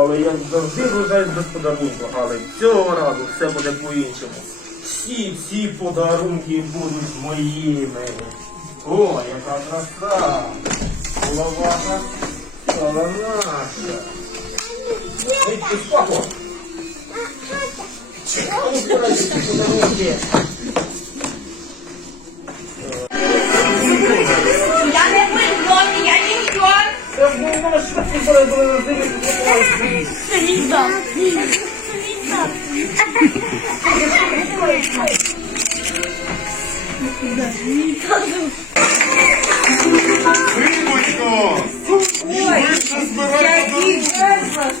але як завжди рожаюсь без подарунку, але цього разу все буде по-іншому. Всі, всі подарунки будуть моїми. О, яка краса! Голова стала наша. Ей, ти, папо! А ну, ці подарунки. Я не визнаю, я не наш, що ці були на землі. Синочко! Швидше збирай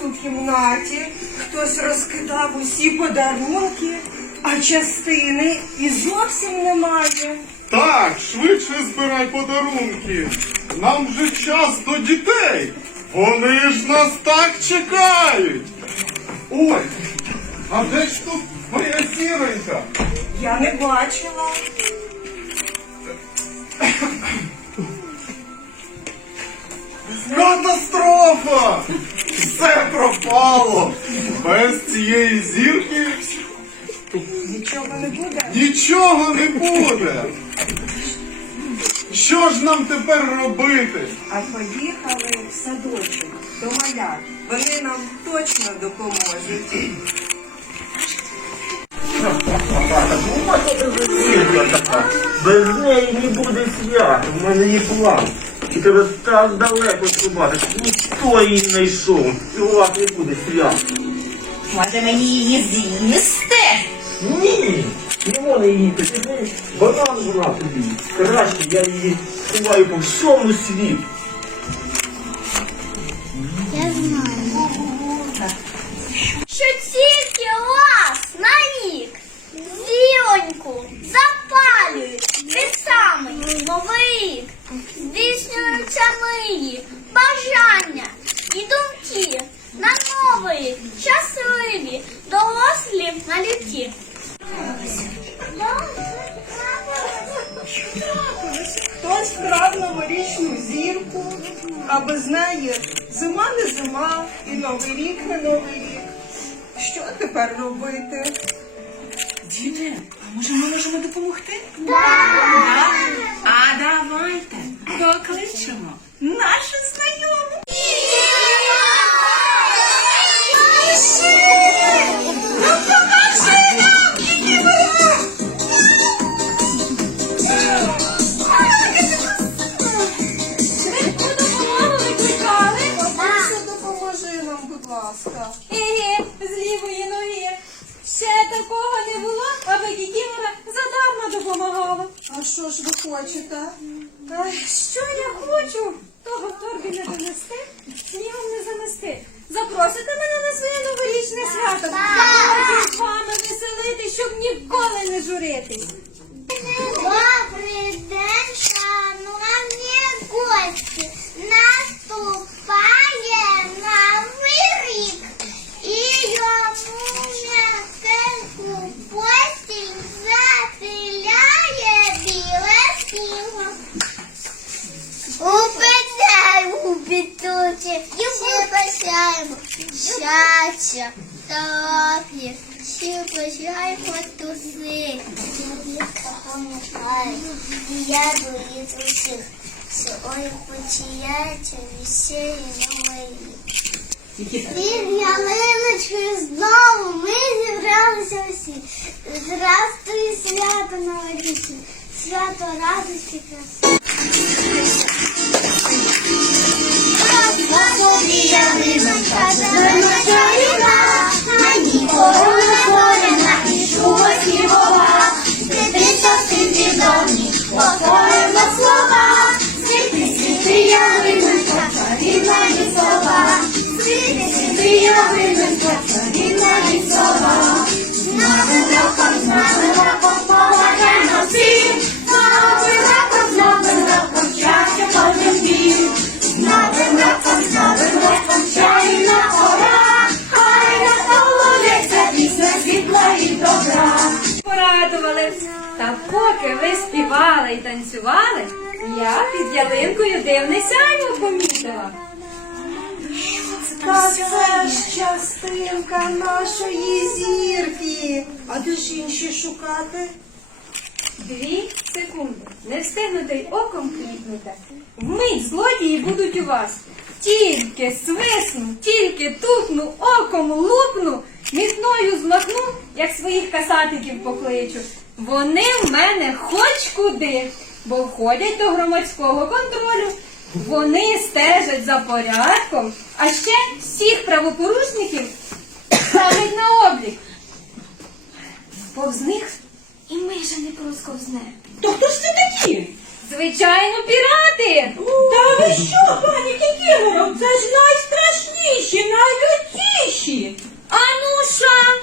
у кімнаті, хтось розкидав усі подарунки, а частини і зовсім немає. Так, швидше збирай подарунки. Нам вже час до дітей. Вони ж нас так чекають. Ой, а де ж тут моя сіронька? Я не бачила. Катастрофа! Все пропало! Без цієї зірки Нічого не буде. нічого не буде. Що ж нам тепер робити? А поїхали в садочок до малят. Вони нам точно допоможуть. Без неї не буде свята. У мене є план. І тебе так далеко шубати. Ніхто її не йшов. І у вас не буде свят. Може мені її з'їсти? Ні! Можна її знаєш, банан вона тобі. Краще я її ховаю по всьому світу. আসছে новорічне, свято радості краси. Господи, ялиночка, зелена Порадували. Та поки ви співали і танцювали, я під ялинкою дивне сяйво помітила. Та це ж частинка нашої зірки. А де ж інші шукати? Дві секунди. Не встигнути й оком кліпнути. Вмить злодії будуть у вас. Тільки свисну, тільки тупну, оком лупну, мітною змахну, як своїх касатиків покличу. Вони в мене хоч куди, бо входять до громадського контролю. Вони стежать за порядком, а ще всіх правопорушників ставлять на облік. Повз них і межа не просковзне. То хто ж це такі? Звичайно, пірати! Та ви що, пані Кікіро, це ж найстрашніші, найлютіші. Ануша,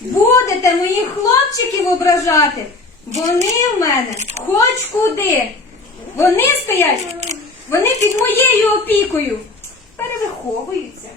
будете моїх хлопчиків ображати. Вони в мене хоч куди. Вони стоять, вони під моєю опікою. Перевиховуються.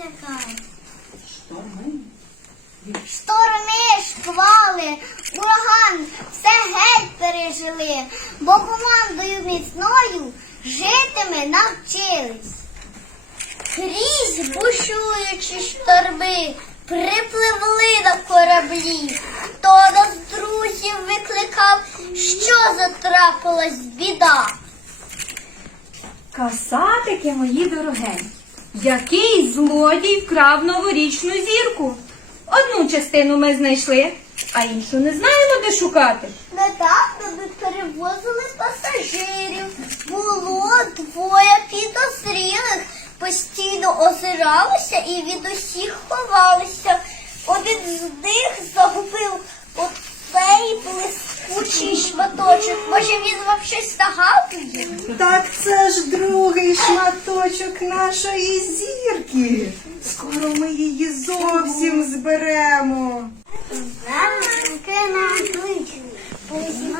Лякає? Шторми. Шторми, шквали, ураган, все геть пережили, бо командою міцною жити ми навчились. Крізь бушуючі шторми припливли на кораблі. Хто нас друзів викликав, що затрапилась біда. Касатики мої дорогенькі, який злодій вкрав новорічну зірку. Одну частину ми знайшли, а іншу не знаємо, де шукати. Недавно ми перевозили пасажирів. Було двоє підозрілих. Постійно озиралися і від усіх ховалися. Один з них загубив оцей блискучий шматочок. Може він вам щось нагадує? Так це ж другий шматочок нашої зірки. Скоро ми її зовсім зберемо. Усіх,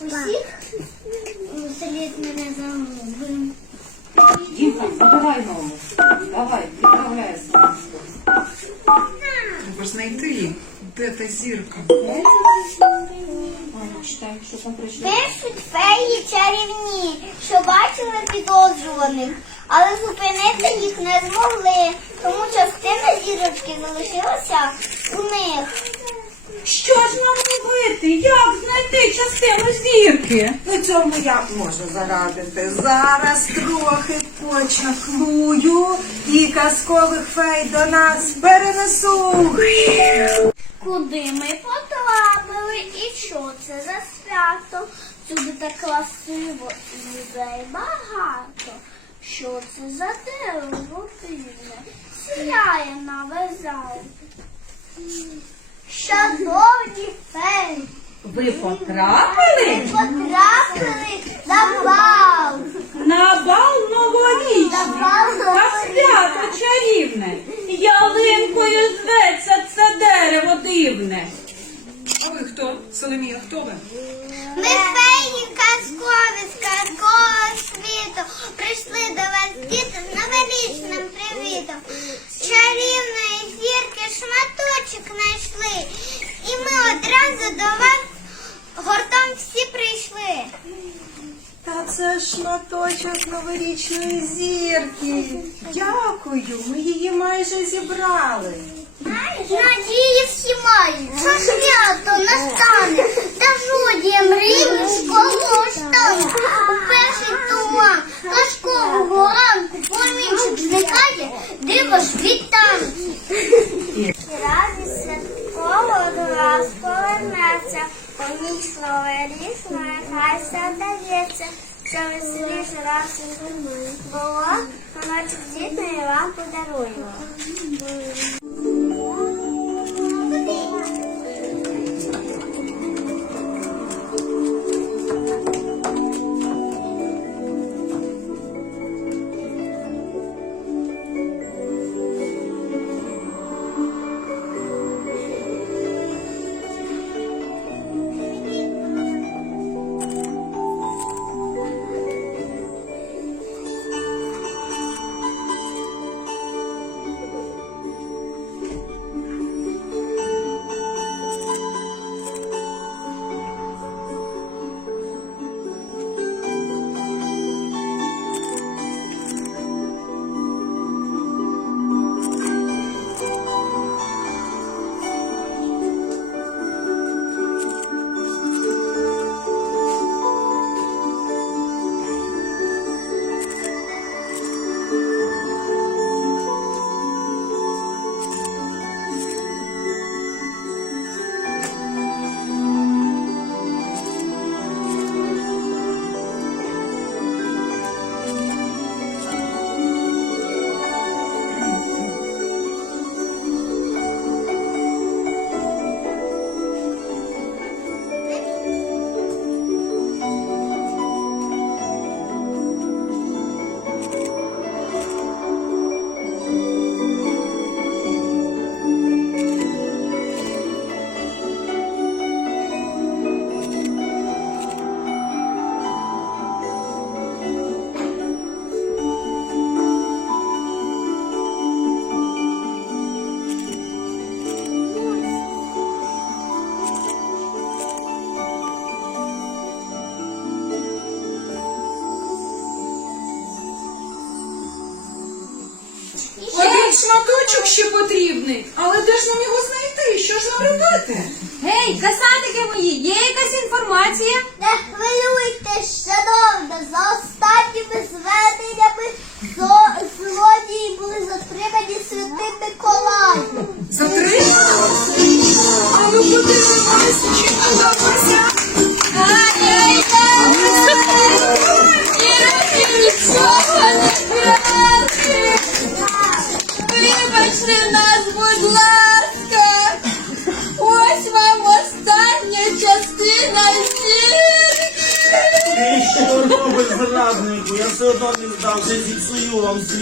усіх слід мене загубим. Дімка, ну давай ногу. Давай, відправляйся. Треба ж знайти, де та зірка. Ану, читай, що там прийшло. Пишуть феї чарівні, що бачили підозрюваних, але зупинити їх не змогли, тому частина зірочки залишилася у них. Що ж нам робити? Як знайти частину зірки? У цьому я можу зарадити. Зараз трохи почаклую і казкових фей до нас перенесу. Куди ми потрапили і що це за свято? Сюди так красиво і людей багато. Що це за дерево дивне? Сіяє на везал. Шановні феї, Ви потрапили потрапили на бал. на бал новорічний. На бал свято чарівне. Ялинкою зветься це дерево дивне. Хто? Соломія, хто ви? Ми феї казкові з казкового світу прийшли до вас діти з новорічним привітом. З чарівної зірки шматочок знайшли. І ми одразу до вас гуртом всі прийшли. Та це шматочок новорічної зірки. Дякую, ми її майже зібрали. Надії всі мають, що свято настане, та жодія мрії школу штану. У перший туман казкового ранку промінчик зникає, диво ж відтанці. Радість святкового до повернеться, поміж новорічна, нехай все вдається, що веселіше раз було, наче дітей вам подаруємо. Злодії були затримані святим Миколаєм. Затримані? А ну подивимось, чи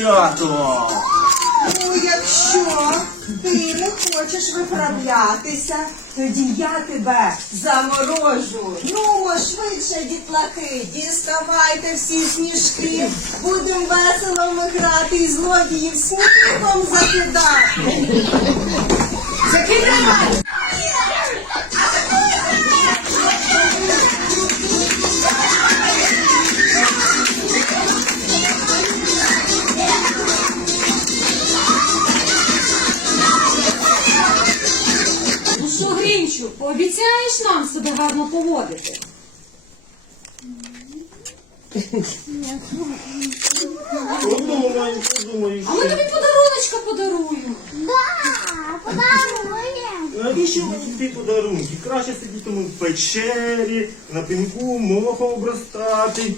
свято. Ну, якщо ти не хочеш виправлятися, тоді я тебе заморожу. Ну, швидше, дітлахи, діставайте всі сніжки. Будем весело ми грати і злодіїв снігом закидати. Закидай! Що, пообіцяєш нам себе гарно поводити? Подумаю, подумаю. А ми тобі подаруночка подаруємо. Да, подаруємо. Навіщо мені ті подарунки? Краще сидітиму в печері, на пінку мохом обростати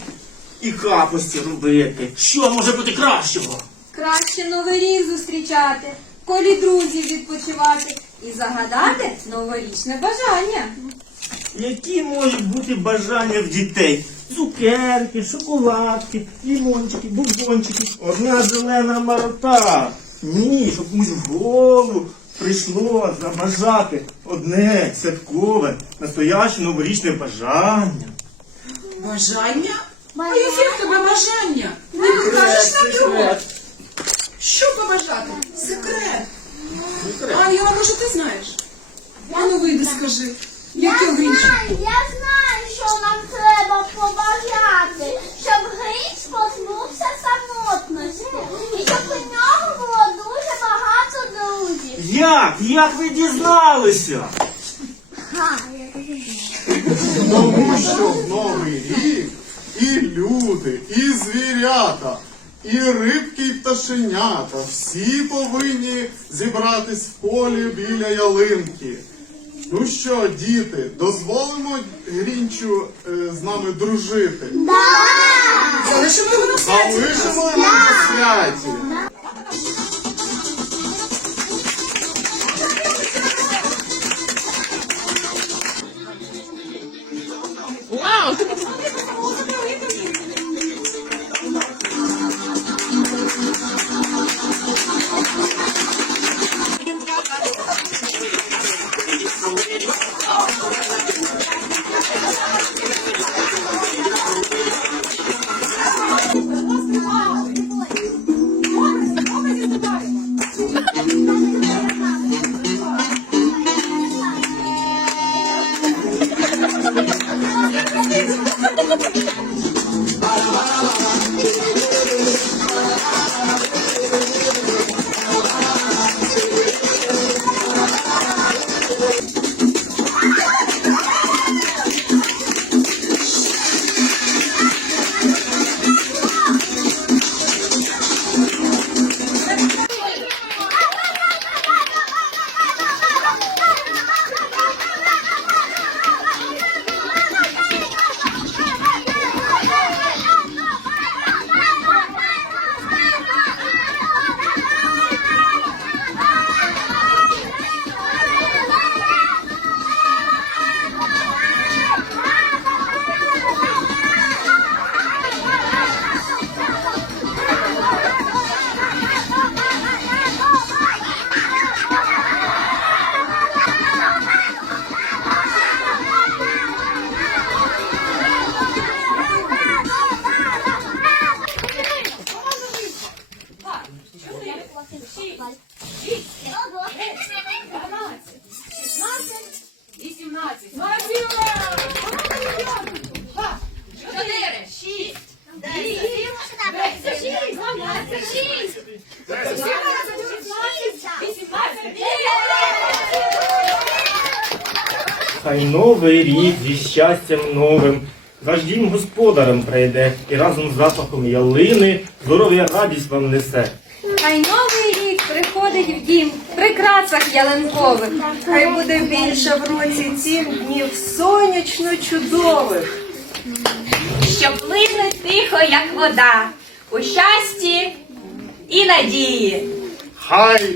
і капості робити. Що може бути кращого? Краще новий рік зустрічати, колі друзів відпочивати і загадати новорічне бажання. Які можуть бути бажання в дітей? Цукерки, шоколадки, лімончики, бубончики, одна зелена марота. Ні, щоб комусь в голову прийшло забажати одне святкове, настояще новорічне бажання. Бажання? А яке в тебе бажання? Не покажеш нам його? Що побажати? Секрет. А я може ти знаєш? А ну вийди, скажи. Я знаю, я знаю, що нам треба побажати, щоб Грінч позбувся самотності і щоб у нього було дуже багато друзів. Як? Як ви дізналися? Ха, Тому що в новий рік і люди, і звірята, і рибки, і пташенята всі повинні зібратись в полі біля ялинки. Ну що, діти, дозволимо Грінчу е, з нами дружити? Залишимо його на святі. Залишимо його на святі. Хай новий рік зі щастям новим, ваш дім господарем прийде і разом з запахом ялини здоров'я радість вам несе. Хай новий рік приходить в дім в прикрасах ялинкових. Хай буде більше в році цих днів сонячно чудових. що плине тихо, як вода, у щасті і надії. Хай,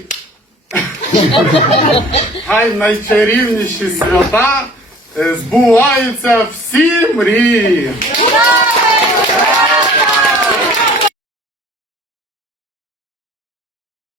Хай найчарівніші свята е, збуваються всі мрії.